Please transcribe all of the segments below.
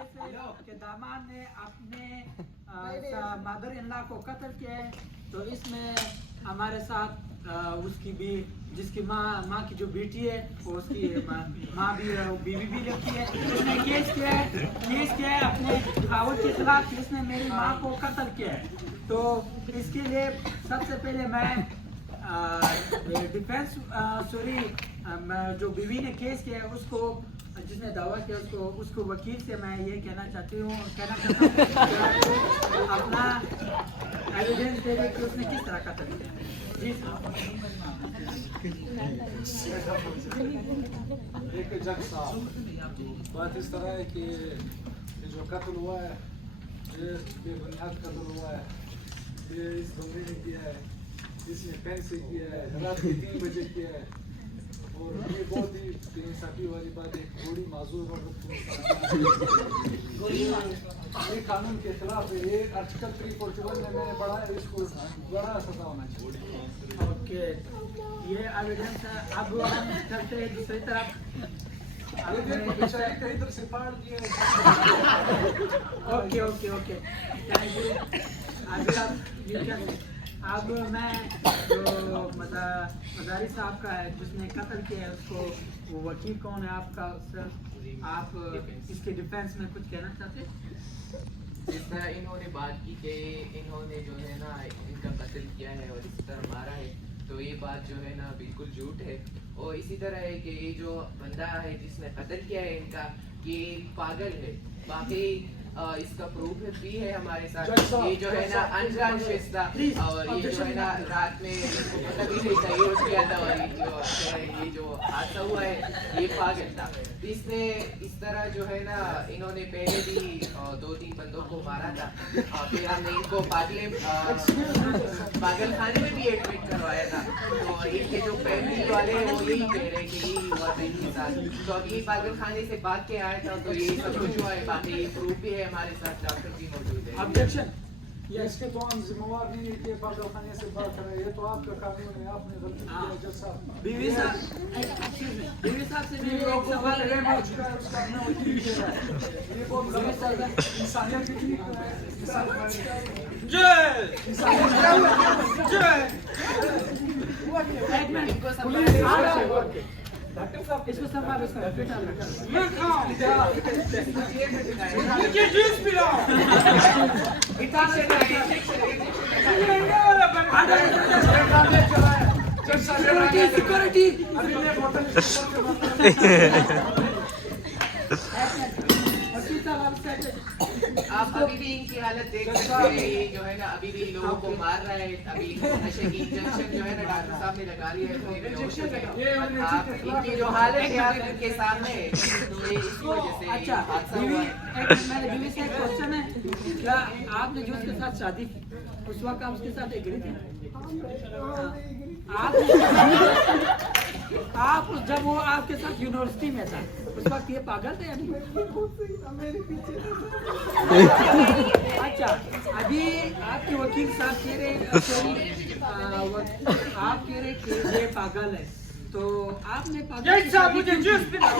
Case है कि दामाद ने अपने मदर इन लॉ को कत्ल किया है। तो इसमें हमारे साथ उसकी भी जिसकी माँ की जो बेटी है वो उसकी माँ भी बीवी भी लगती है। उसने केस किया है अपने खावत के खिलाफ कि इसने मेरी माँ को कत्ल किया है। तो इसके लिए सबसे पहले मैं डिफेंस जो बीवी ने केस किया है उसको जिसने दावा किया उसको वकील से मैं ये कहना चाहता हूँ अपना एविडेंस दे दे कि उसने किस तरह कत्ल किया। जी देखिए जज साहब, बात इस तरह है कि ये जो कत्ल हुआ है ये बेबुनियाद कत्ल हुआ है। ये इस बंदे ने किया है, इसने पेन से किया है, रात के 3 बजे किया है। और ये बहुत ही बेइंसाफी वाली बात है। थोड़ी माजूर औरत को ये कानून के खिलाफ है। ये आर्टिकल 341 में मैंने पढ़ा है, इसको बड़ा सजा होना चाहिए। ओके, ये एविडेंस है। अब हम चलते हैं दूसरी तरफ। इधर से फाड़ दिए। Okay thank you. अब मैं जो मजारी साहब का है जिसने कत्ल किया है उसको वो वकील कौन है आपका सर? आप इसके डिफेंस में कुछ कहना चाहते हैं? जिस तरह इन्होंने बात की कि इन्होंने जो है ना इनका कत्ल किया है और इस तरह मारा है, तो ये बात जो है ना बिल्कुल झूठ है। और इसी तरह है कि ये जो बंदा है जिसने कत्ल किया है इनका, ये पागल है। बाकी इसका प्रूफ भी है हमारे साथ। ये जो है ना अनकॉन्शियस था और ये जो है ना रात में इसको पता भी नहीं था ये उठ गया था। और ये जो हादसा हुआ है ये पागल था। तो इसने इस तरह जो है ना इन्होंने पहले भी 2-3 बंदों को मारा था। फिर हमने इनको पागल खाने में भी एडमिट करवाया था। तो इनके जो फैमिली वाले हैं वो यही कह रहे हैं कि यही हुआ था इनके साथ। तो अभी पागल खाने से भाग के आया था तो ये सब कुछ हुआ है। बाकी प्रूफ भी है हमारे साथ, डॉक्टर भी मौजूद है। ऑब्जेक्शन। ये इसके तो हम जिम्मेवार नहीं है कि पागल खाने से बात कर रहे हैं। ये तो आपका कानून है, आपने गलती किया है जज साहब। बीवी साहब से भी एक सवाल है। ये बहुत गलत है। इंसानियत कितनी इसको संभाल मुझे जूस पिलाओ। सिक्योरिटी आप अभी भी इनकी हालत देख सकते हैं। ये जो है ना अभी भी लोगों को मार रहा है। अभी नशे की इंजेक्शन जो है ना डॉक्टर साहब ने लगा ली है। आप इनकी जो हालत है आप इनके सामने है। तो ये इसी वजह से अच्छा बीवी से एक क्वेश्चन है, क्या आपने जो उसके साथ शादी की उस वक्त आप उसके साथ एग्री थे? आप जब वो आपके साथ यूनिवर्सिटी में था उस वक्त ये पागल थे या नहीं? अच्छा अभी आपके वकील साहब कह रहे आप कह रहे कि ये पागल है, तो आपने पागल मुझे जूस पिलाओ।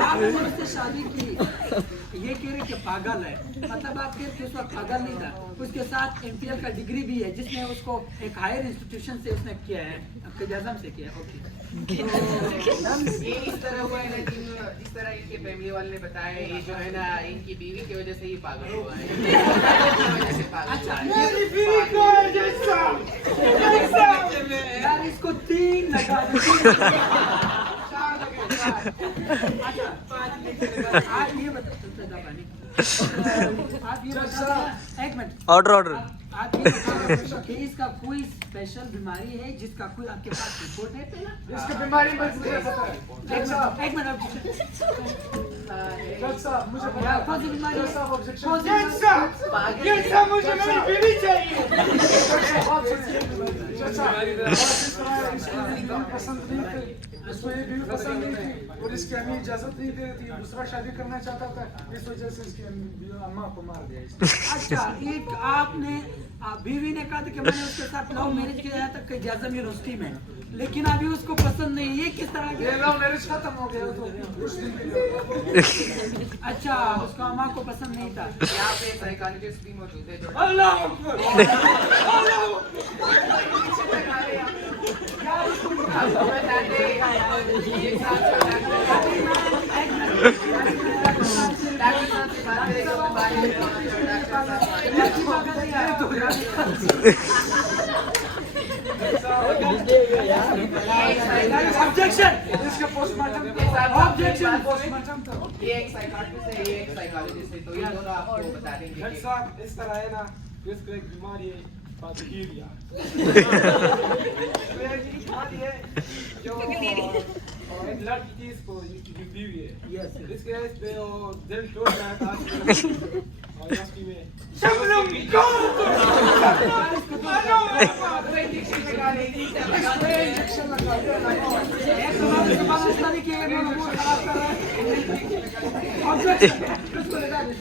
आपने उससे शादी की, ये कह रहे कि पागल है, मतलब आप कह रहे उस वक्त पागल नहीं था। उसके साथ MPhil का डिग्री भी है जिसने उसको एक हायर इंस्टीट्यूशन से उसने किया है, क़ायद-ए-आज़म से किया है। ओके ये इस तरह हुआ है ना जिस तरह इनके फैमिली वाले ने बताया है। ये जो है ना इनकी बीवी की वजह से ही पागल हुआ है। अच्छा मेरी बीवी को है जैसा यार इसको 3 लगा दो। आप ये बताओ एक मिनट ऑर्डर आप ये बताओ कि इसका कोई स्पेशल बीमारी है जिसका कोई आपके पास रिपोर्ट है? पहला इसकी बीमारी मुझे पता है। एक मिनट जज साहब मुझे पता है। कौन सी बीमारी है? जज साहब ऑब्जेक्शन। जैसा मुझे मेरी बीवी चाहिए। जज साहब बीवी पसंद नहीं थी, उसको ये बीवी पसंद नहीं थी और इसकी अम्मी इजाजत नहीं दे रही थी, दूसरा शादी करना चाहता था, इस वजह से इसकी अम्मा को मार दिया इसने। अच्छा, एक आपने बीवी ने कहा था कि मैंने उसके साथ लव मैरिज किया था जाज़म यूनिवर्सिटी में, लेकिन अभी उसको पसंद नहीं, ये किस तरह ये की? लव मैरिज खत्म हो गया तो कुछ दिन के लिए। अच्छा, उसको अम्मा को पसंद नहीं था। यहाँ पे साइकोलॉजिस्ट भी मौजूद है जो अल्लाह अकबर, अल्लाह आपको बताते हैं, ये साथ में डॉक्टर साहब से बात करेंगे उसके बारे में। ऑब्जेक्शन, इसका पोस्टमार्टम ऑब्जेक्शन। पोस्टमार्टम था। ये एक साइकोलॉजिस्ट है, ये एक साइकोलॉजिस्ट है, तो ये दोनों आपको बता देंगे डॉक्टर कि साहब इस तरह है ना, इसको एक बीमारी है पाथीरिया। तो एक बीमारी है जो एक लड़की थी, इसको इसकी बीवी है, Yes, yes. इसके इस पे वो दिल टूट गया था और इसकी में शबनम go! इंजेक्शन लगा दिया। पाकिस्तानी के मूड खराब कर रहा है। ऑब्जेक्शन, उसको लगा दे।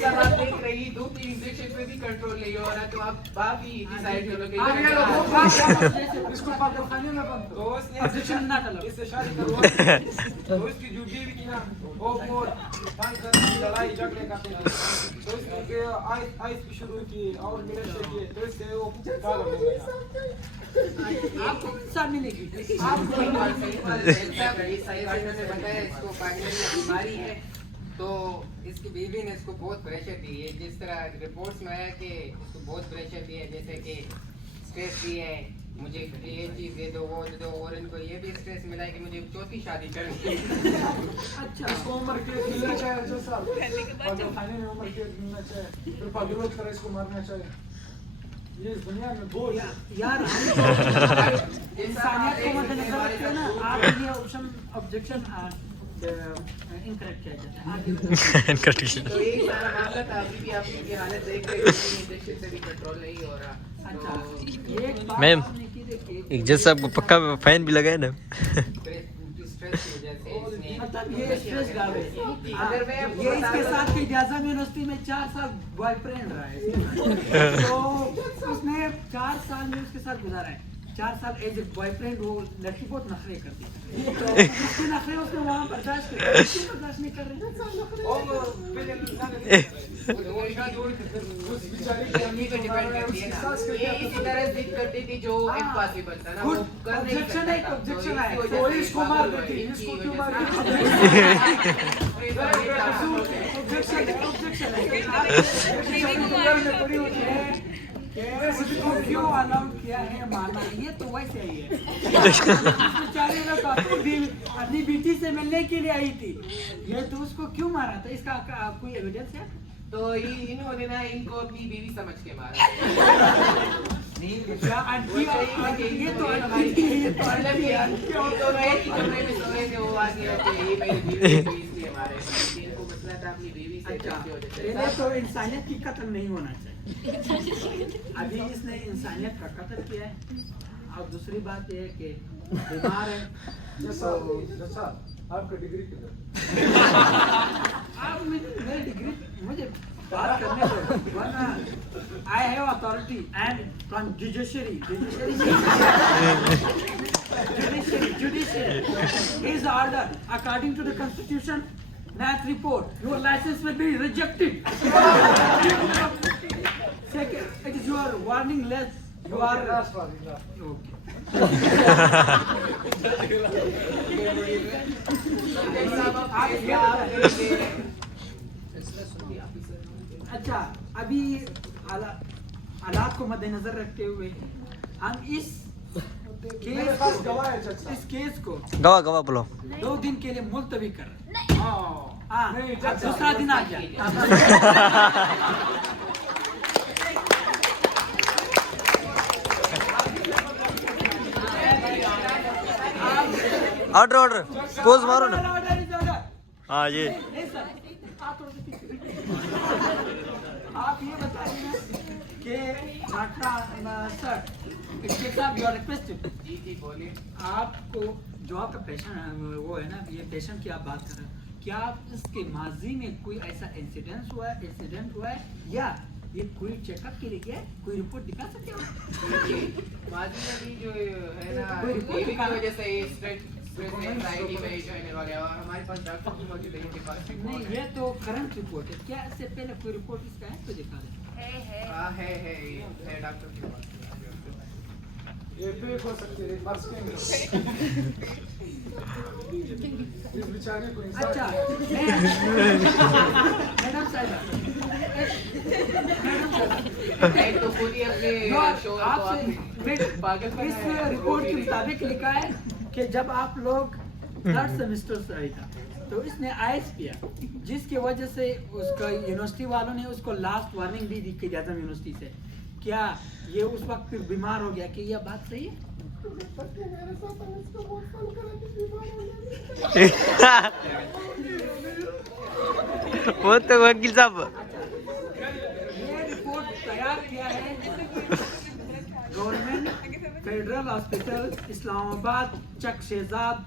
जब आप देख रही 2-3 इंजेक्शन पे भी कंट्रोल नहीं हो रहा, तो आप ही डिसाइड करो कि आगे लो, वो बात इसको पागलखाने में बंद करो। तो इसने ऑब्जेक्शन ना करो। इससे शादी करवा तो इसकी जो बीवी थी ना वो बहुत तंग करती, लड़ाई झगड़े करती थी, तो इसने आइस की शुरू की और मिलने किए, तो इससे वो पागल हो गया। आपको इंसान मिलेगी। आपको साइकोलॉजिस्ट ने बताया इसको पागल की बीमारी है, तो इसकी बीवी ने इसको बहुत प्रेशर दी है, जिस तरह रिपोर्ट्स में आया कि इसको बहुत प्रेशर दिया है, जैसे कि स्ट्रेस दिए है, मुझे ये चीज़ दे दो वो दे दो, और इनको ये भी स्ट्रेस मिला है कि मुझे चौथी शादी करनी है। अच्छा, इसको उम्र के मिलना चाहिए, जो साल पागलखाने में उम्र के मिलना चाहिए, फिर पागल कर इसको मारना चाहिए। ये इस दुनिया में बोझ है। यार हम तो इंसानियत को मद्देनजर रखते हैं ना, आप ये ऑप्शन ऑब्जेक्शन इनकरेक्ट किया जाता है। आगे तो यही सारा मामला था, अभी भी आप इनकी हालत देख रहे हो, इंजेक्शन से भी कंट्रोल नहीं हो रहा। अच्छा, तो एक बात मैम, आपने की देखी, इज्जत साहब को पक्का फैन भी लगा है ना। स्ट्रेस की वजह से इसने मतलब ये स्ट्रेस डाल रहे हैं। अगर मैं आपको ये बता इसके दूं- साथ की जाज़म यूनिवर्सिटी में 4 साल बॉयफ्रेंड रहा है इसके साथ। तो उसने 4 साल में उसके साथ गुजारा है, 4 साल एज ए बॉयफ्रेंड। वो लड़की बहुत नखरे करती है, तो उसके नखरे उसने वहाँ बर्दाश्त किए, क्यों बर्दाश्त नहीं कर रहे? उस बेचारी की अम्मी पे डिपेंड करती है ना, ये इसी तरह जिद करती थी जो इम्पॉसिबल था ना, वो कर नहीं ऑब्जेक्शन सकता है, था। ऑब्जेक्शन है। तो तो इसको मार देती, इसको क्यों मार देती? ऑब्जेक्शन है, ऑब्जेक्शन है। आप घर में पड़ी हुई है कि उसको क्यों अलाउ किया है मारना, ये तो वैसे ही है। बेचारी लोग अपनी बेटी से मिलने के लिए आई थी, ये तो उसको क्यों मारा था, इसका कोई एविडेंस है? तो इन्होंने ना इनको अपनी बीवी समझ के मारा। क्या आंटी, ये तो आंटी है, ये तो मतलब आंटी ये है। तो एक ही कमरे में सो रहे थे, वो आ गया कि ये मेरी बीवी है, तो इसलिए मारे। इनको मसला था अपनी बीवी से, अच्छा, जिसकी वजह से। पहले तो इंसानियत की कत्ल नहीं होना चाहिए। अभी इसने इंसानियत का कत्ल किया है, और दूसरी बात ये है कि बीमार है। जैसा आपका डिग्री किधर? आप मेरी डिग्री मुझे बात करने दो, वरना I have authority and from judiciary is order according to the constitution. Math report, your license will be rejected. Second, it is your warning less. You are last वाली लास्ट। okay. अच्छा, अभी हालात को मद्देनजर रखते हुए हम इस मेरे पास गवाह है चाचा। केस को गवा गवा बोलो। 2 दिन के लिए मुलतवी कर रहे हैं। हाँ, नहीं, अब दूसरा दिन आ गया। ऑर्डर ऑर्डर पोज मारो ना। Order is order. हाँ ये नहीं सर, आप थोड़ा सा पीछे। आप ये बताइए के छात्रा सर इसके साथ योर रिक्वेस्ट जी बोलिए। आपको जो आपका पेशेंट वो है ना, ये पेशेंट की आप बात कर रहे हैं, क्या इसके माजी में कोई ऐसा इंसिडेंट हुआ है या ये कोई चेकअप के लिए गया, कोई रिपोर्ट दिखा सकते हो? माजी में भी जो है ना कोई रिपोर्ट टीवी की दिखा- वजह से स्ट्रेस एंजाइटी में जो है वाले, और हमारे पास डॉक्टर भी मौजूद है, इनके पास नहीं, ये तो करंट रिपोर्ट है, क्या इससे पहले कोई रिपोर्ट इसका है तो दिखा दें। हाँ है डॉक्टर के पास। ये फेक हो सकती है, मार्क्स इस बेचारे को इंसान अच्छा मैडम साहब एक तो पूरी अपने शो को आपने पागल इस बनाया है। रिपोर्ट के मुताबिक लिखा है कि जब आप लोग 3rd सेमेस्टर से आई था तो इसने आईएस किया, जिसकी वजह से उसका यूनिवर्सिटी वालों ने उसको लास्ट वार्निंग भी दी कि आजम यूनिवर्सिटी से। क्या ये उस वक्त फिर बीमार हो गया? कि यह बात सही है? वो तो वकील साहब ये रिपोर्ट तैयार किया है गवर्नमेंट फेडरल हॉस्पिटल इस्लामाबाद चक शेजाद,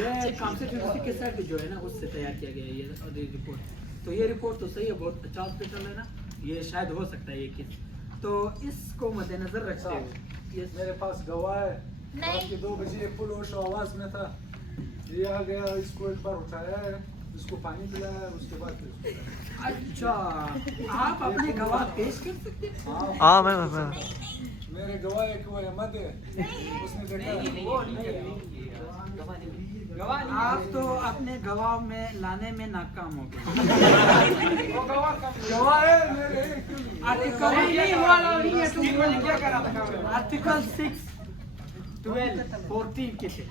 ये कांसेट यूनिवर्सिटी के साथ जो है ना उससे तैयार किया गया है ये रिपोर्ट। तो ये रिपोर्ट तो सही है, बहुत अच्छा हॉस्पिटल है ना, ये शायद हो सकता है ये केस। तो इसको मद्देनजर रखते हुए मेरे पास गवाह है, रात के 2 बजे फुल होश आवाज में था, ये आ गया, इसको एक बार उठाया है, इसको पानी पिलाया है, उसके बाद फिर इसको अच्छा, आप अपने गवाह पेश कर सकते हैं? हाँ, हाँ मैं मेरे गवाह एक वो अहमद है, उसने देखा आप तो अपने गवाह में लाने में नाकाम हो गए। गवाह है मेरे, आर्टिकल 6, 12, 14 के थे।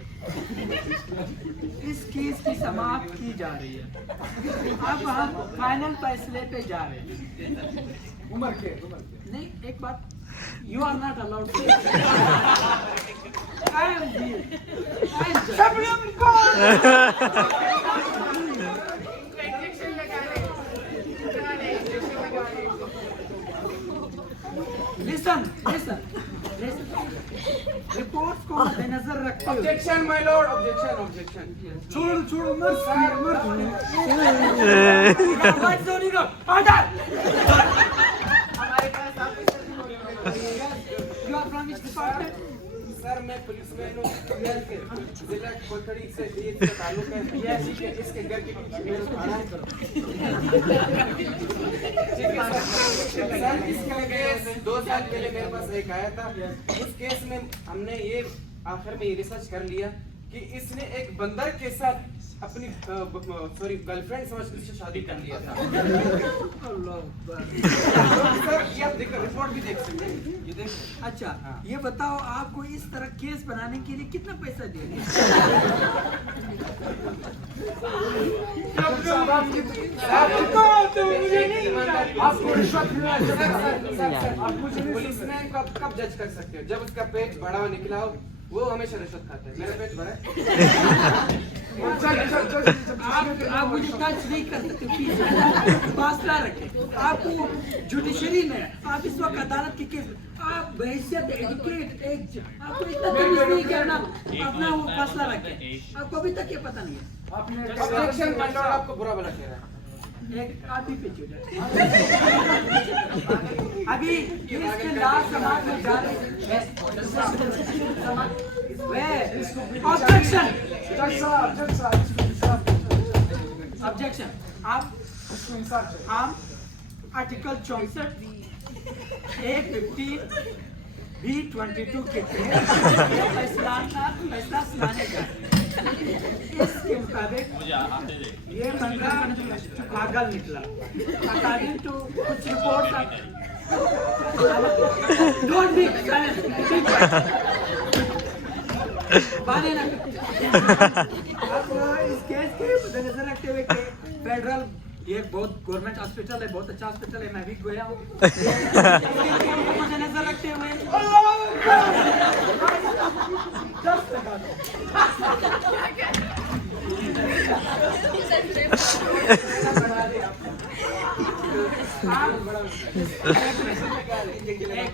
इस केस की समाप्त की जा रही है। अब हम फाइनल फैसले पे जा रहे हैं। उम्र के नहीं, एक बात, you are not allowed to. I am listen reports को मद्देनजर रखते हुए ऑब्जेक्शन माय लॉर्ड, ऑब्जेक्शन। छोड़ो मत हमारे पास आप you are from which department? Sir मैं पुलिसमैन हूँ, जिला कोतड़ी से इसका ताल्लुक है, ये इसके घर के पीछे मेरे को आराम करो। सर इसका केस 2 साल पहले मेरे पास एक आया था। उस केस में हमने ये आखिर में ये रिसर्च कर लिया कि इसने एक बंदर के साथ अपनी गर्लफ्रेंड समझ कर इससे शादी कर लिया था। सर ये आप देखो, रिपोर्ट भी देख सकते हैं, ये देखो। अच्छा, ये बताओ आपको इस तरह केस बनाने के लिए कितना पैसा दिया? आपको रिश्वत आप मुझे पुलिसमैन को कब जज कर सकते हो? जब उसका पेट बड़ा निकला हो, वो हमेशा रिश्वत खाता है। मेरा पेट बड़ा है। आप मुझे टच नहीं कर सकते, प्लीज फासला रखें। आपको जुडिशरी में आप इस वक्त अदालत के केस आप बहैसियत एजुकेट एक आपको इतना तमीज नहीं करना, अपना वो फासला रखें। आपको अभी तक ये पता नहीं है। ऑब्जेक्शन माय लॉर्ड, आपको बुरा भला कह रहा है। एक आप ही पे जो जाए। अभी इसके लास्ट समाज में जा रहे हैं। ऑब्जेक्शन ऑब्जेक्शन आप हम आर्टिकल 64 A15 B22 के तहत फैसला सुनाने का इसके मुताबिक ये बंदा पागल निकला। अकॉर्डिंग टू कुछ रिपोर्ट डोंट बी बाने ना आप इस केस के मद्देनजर रखते हुए कि फेडरल ये बहुत गवर्नमेंट हॉस्पिटल है, बहुत अच्छा हॉस्पिटल है, मैं भी गया हूँ। मद्देनजर रखते हुए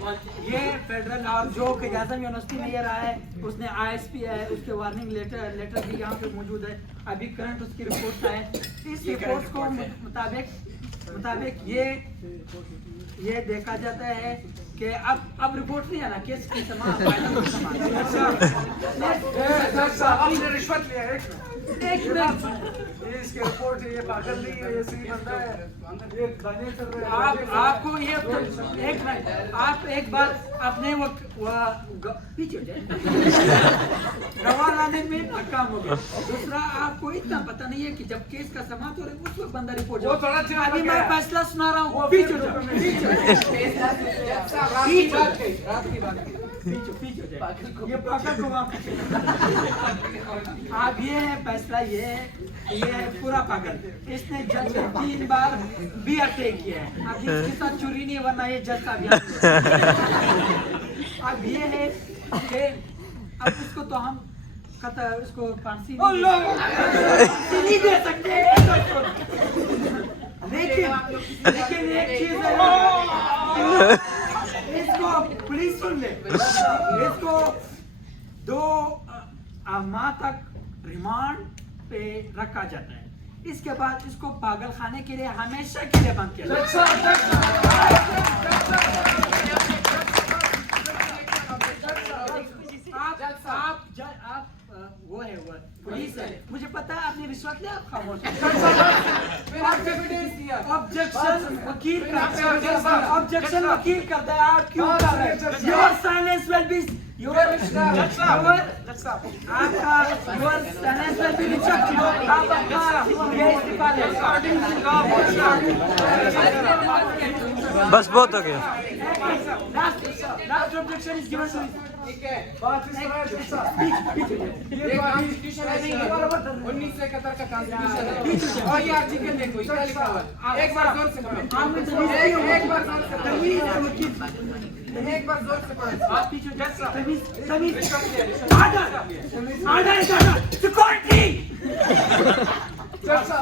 ये फेडरल और जो कि आजम यूनिवर्सिटी में ये रहा है, उसने ISP है, उसके वार्निंग लेटर भी यहाँ पे मौजूद है। अभी करंट उसकी रिपोर्ट है। इस रिपोर्ट को मुताबिक ये देखा जाता है कि अब रिपोर्ट नहीं है ना, केस की समाप्त आपने रिश्वत लिया है एक मिनट ये इसकी रिपोर्ट है, ये पागल नहीं है, ये सही बंदा है, ये गाने चल रहे हैं। आपको ये एक मिनट, आप एक बार अपने वो पीछे हो जाए गवाह लाने में नाकाम हो गए। दूसरा, आपको इतना पता नहीं है कि जब केस का समाप्त हो रहा है उस वक्त बंदा रिपोर्ट वो थोड़ा चिल्ला अभी गया। मैं फैसला सुना रहा हूँ। पीछे हो जाओ, पीछे हो जाए, ये पागल को वापस अब ये है फैसला, ये पूरा पागल। इसने जज को 3 बार भी अटैक किया है। अब इसके साथ चोरी नहीं, वरना ये जज का भी अब ये है कि अब इसको तो हम उसको फांसी नहीं दे सकते, लेकिन एक चीज है, इसको पुलिस सुन ले, इसको 2 माह तक रिमांड पे रखा जाता है। इसके बाद इसको पागल खाने के लिए हमेशा के लिए बंद किया जाता है। आप वो है, वो पुलिस है, मुझे पता है आपने रिश्वत लिया, आप खामोश। ऑब्जेक्शन वकील करता है, आप क्यों कर रहे हैं? Your silence will be your silence will be rejected. आप अपना ये इस्तीफा लें। बस बहुत हो गया। Last objection is given to बात इस तरह है, ये कॉन्स्टिट्यूशन है, 1971 का कॉन्स्टिट्यूशन है, और ये आर्टिकल देखो, इसमें लिखा हुआ है। एक बार जोर से पढ़ो, एक बार जोर से पढ़ो, एक बार जोर से पढ़ो। आप पीछे ऑर्डर सिक्योरिटी।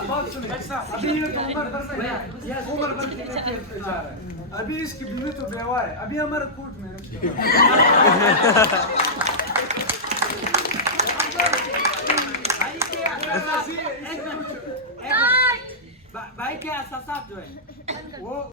बात सुनिए, अभी ये तो उम्र भर से है, उम्र भर के लिए केस पे जा रहा है। अभी इसकी बीवी तो बेवा है, अभी हमारे कोर्ट में है। भाई के असासात जो है वो